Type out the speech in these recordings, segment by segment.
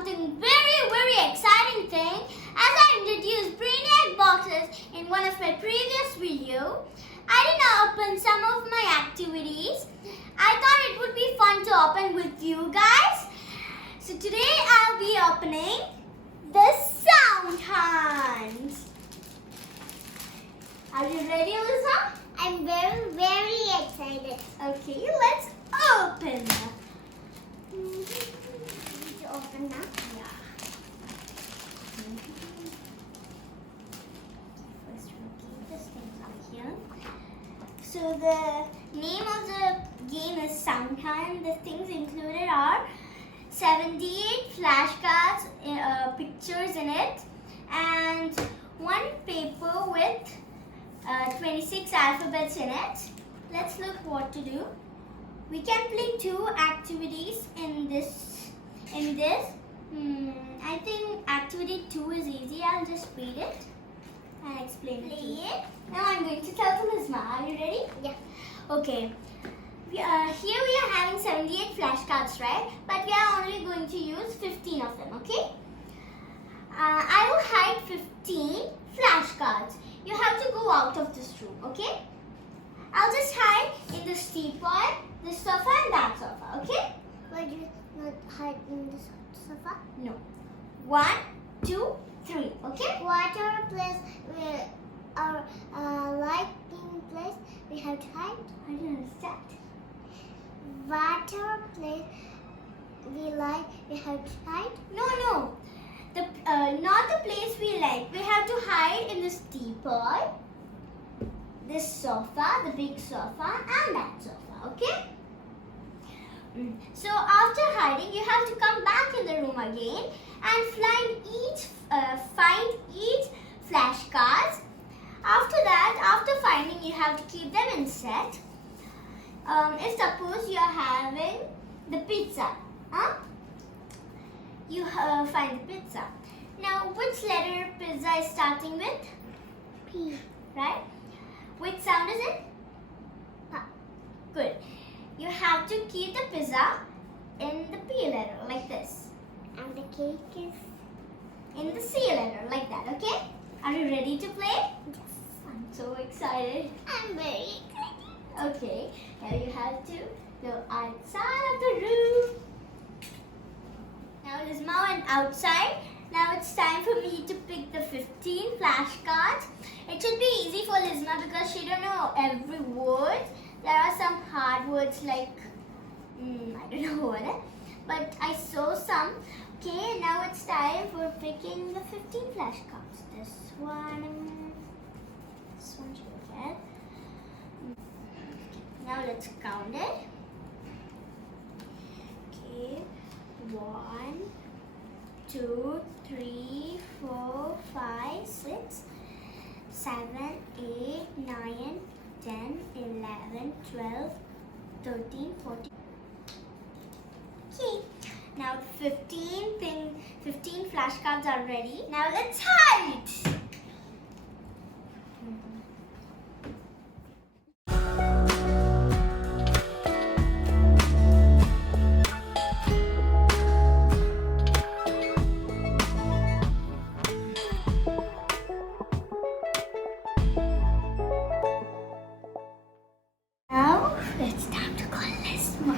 something very exciting thing. As I introduced Brainiac boxes in one of my previous videos, I did not open some of my activities. I thought it would be fun to open with you guys. So today I'll be opening the sound hunt. Are you ready, Lizma? I'm very excited. Okay, let's open. Need to open now? Yeah. First we'll keep this thing up here. So the name of the game is Sound Hunt. The things included are 78 flashcards, pictures in it, and one paper with 26 alphabets in it. Let's look what to do. We can play 2 activities in this. I think activity 2 is easy. I'll just read it and explain it to you. Now I'm going to tell to Lizma. Are you ready? Yeah. Okay. Here we are having 78 flashcards, right? But we are only going to use 15 of them, okay? I will hide 15 flashcards. You have to go out of this room, okay? I'll just hide in this teapot, this sofa and that sofa, okay? Why do you not hide in the sofa? No. 1, 2, 3, okay? Water place, our lighting place, we have to hide. I don't understand. Water place, we like, we have to hide. No. Not the place we like. We have to hide in this teapot, this sofa, the big sofa, and that sofa, okay? So after hiding, you have to come back in the room again and find each flashcards. After that, after finding, you have to keep them in set. If suppose you are having the pizza, you find the pizza. Now, which letter pizza is starting with? P. Right? Which sound is it? Pa. Good. You have to keep the pizza in the P letter like this. And the cake is In the C letter like that, okay? Are you ready to play? yes. I'm so excited. I'm very excited. Okay, now you have to go outside of the room. Now Lizma went outside. Now it's time for me to pick the 15 flashcards. It should be easy for Lizma because she don't know every word. There are some hard words like, I don't know what, but I saw some. Okay, now it's time for picking the 15 flashcards. This one should be good. Now let's count it. Okay, 1, 2, 3, 4, 5, 6, 7, 8, 9, 10, 11, 12, 13, 14. Okay, now 15 flashcards are ready. Now let's hide. Now it's time to call Lizma.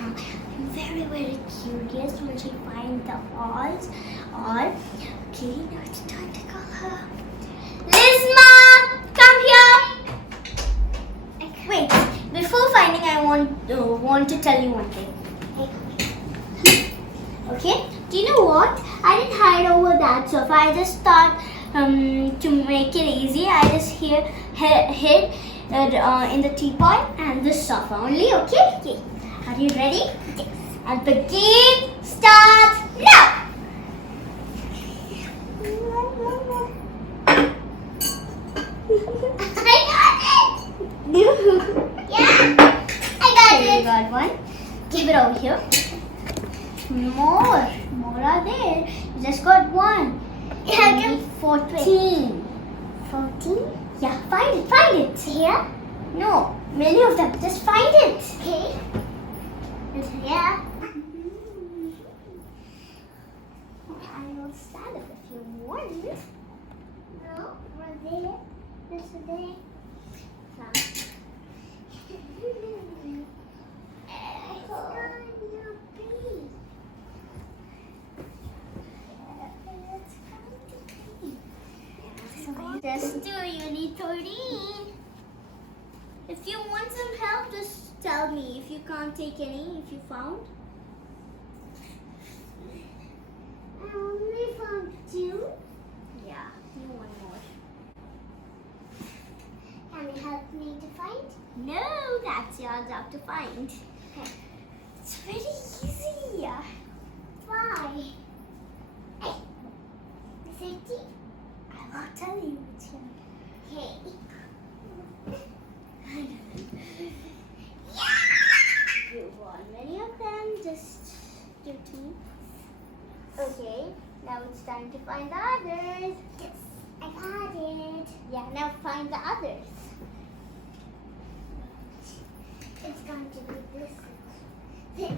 I'm very curious when she finds the all. Okay, now it's time to call her. Lizma, come here. Wait, before finding, I want to tell you one thing. Okay, do you know what? I didn't hide over that sofa. I just thought to make it easy, I just hid in the teapot and this sofa only, okay? Okay. Are you ready? Yes. And the game starts now! I got it! Yeah! I got Okay, you it! got one. Keep it over here. More are there. You just got one. You have You to need 14. 14? Yeah, find it. Here? No, many of them. Just find it. Okay. It's here. I will stand up if you want. No, we're there. This is there. Just 2, you need 13. If you want some help, just tell me. If you can't take any, if you found. I only found 2. Yeah, you want more. Can you help me to find? No, that's your job to find. Okay. It's very easy. Why? Hey, is it T? I will tell you which one. Okay. You want many of them, just give to me. Okay, now it's time to find the others. Yes, I got it. Yeah, now find the others. It's going to be this. Yes.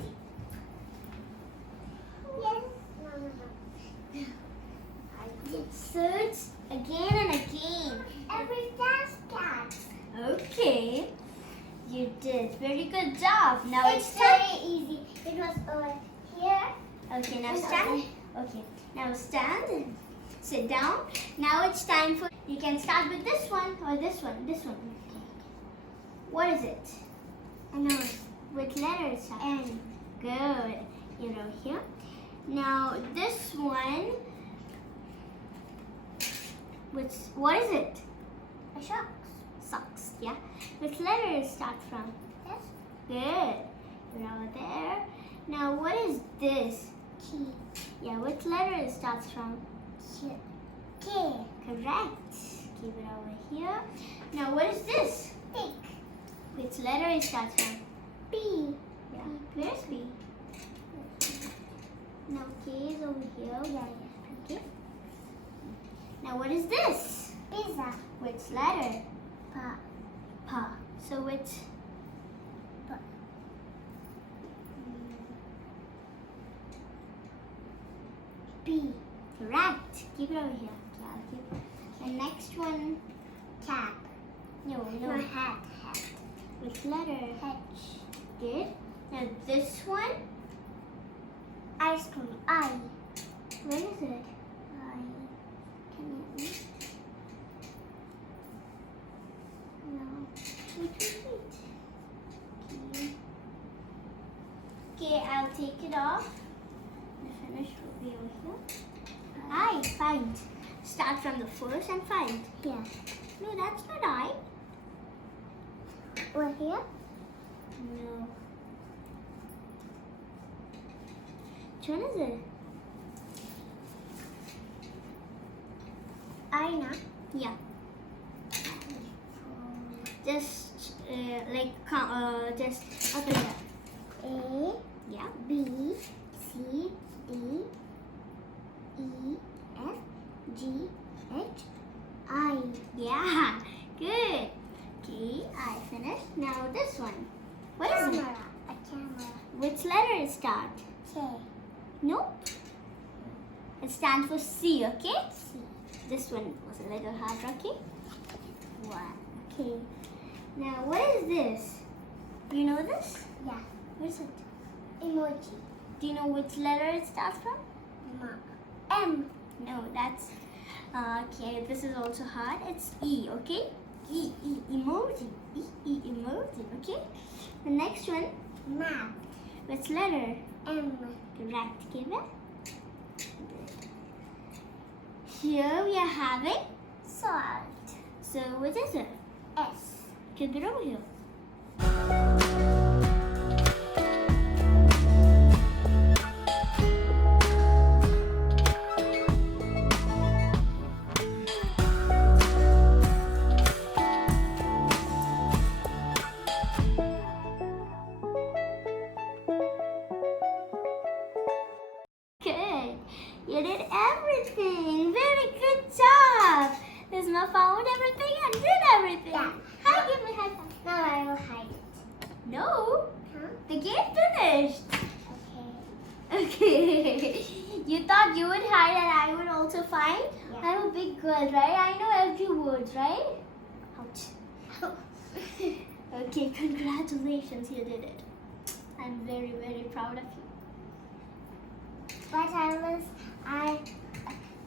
No. I did search again and again. Every fast cat. Okay, you did. Very good job. Now It's it's time. very easy. It was over here. Okay, now And stand. over. Okay, now stand and sit down. Now it's time for, you can start with this one or this one, this one. What is it? A nose. With letters. N. Good. You know here. Now this one, what is it? A shark. Socks, yeah. Which letters start from? Yes. Good. You're over there. Now what is this? Key. Yeah, which letter it starts from? K. Correct. Keep it over here. Now what is this? Pick. Which letter it starts from? B. Yeah. Where's B? Now K is over here. Yeah. Okay. Now what is this? Pizza. Which letter? Pa. Pa. So which? Pa. B. Correct. Keep it over here. Yeah, I'll keep it. And next one. Cap. No. No, hat. Hat. Which letter? H. Good. Now this one. Ice cream. I. Where is it? I. Can you read? No. Wait. Okay, I'll take it off. The finish will be over here. I find. Start from the first and find. Here. No, that's not I. Over here. No. Which one is it? Aina. Yeah. Just just up and down. A. Yeah. B. C. D. E. F. G. H. I. Yeah. Good. Okay, I finished. Now this one. What is it? Camera. A camera. Which letter it start? K. Nope. It stands for C, okay? C. This one was a little hard, okay? One. Okay. Now what is this? Do you know this? Yeah. What is it? Emoji. Do you know which letter it starts from? M. No, that's okay. This is also hard. It's E, okay? E emoji. E emoji, okay? The next one. Map. Which letter? M. Correct. Give it. Here we are having Salt. So what is it? S. Keep it over here. Good. You did everything. Very good job. Lizma found everything and did everything. Yeah. Hi, give me a high five. Now I will hide it. No, Huh? the game finished. Okay. Okay. You thought thought you would hide and I would also find? Yeah. I'm a big girl, right? I know every word, right? Ouch. Okay, congratulations, you did it. I'm very, very proud of you. But I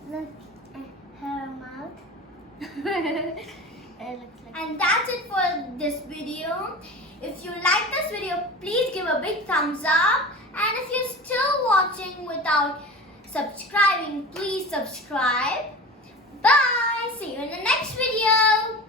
looked at her mouth. And that's it for this video. If you like this video, please give a big thumbs up. And if you're still watching without subscribing, please subscribe. Bye. See you in the next video.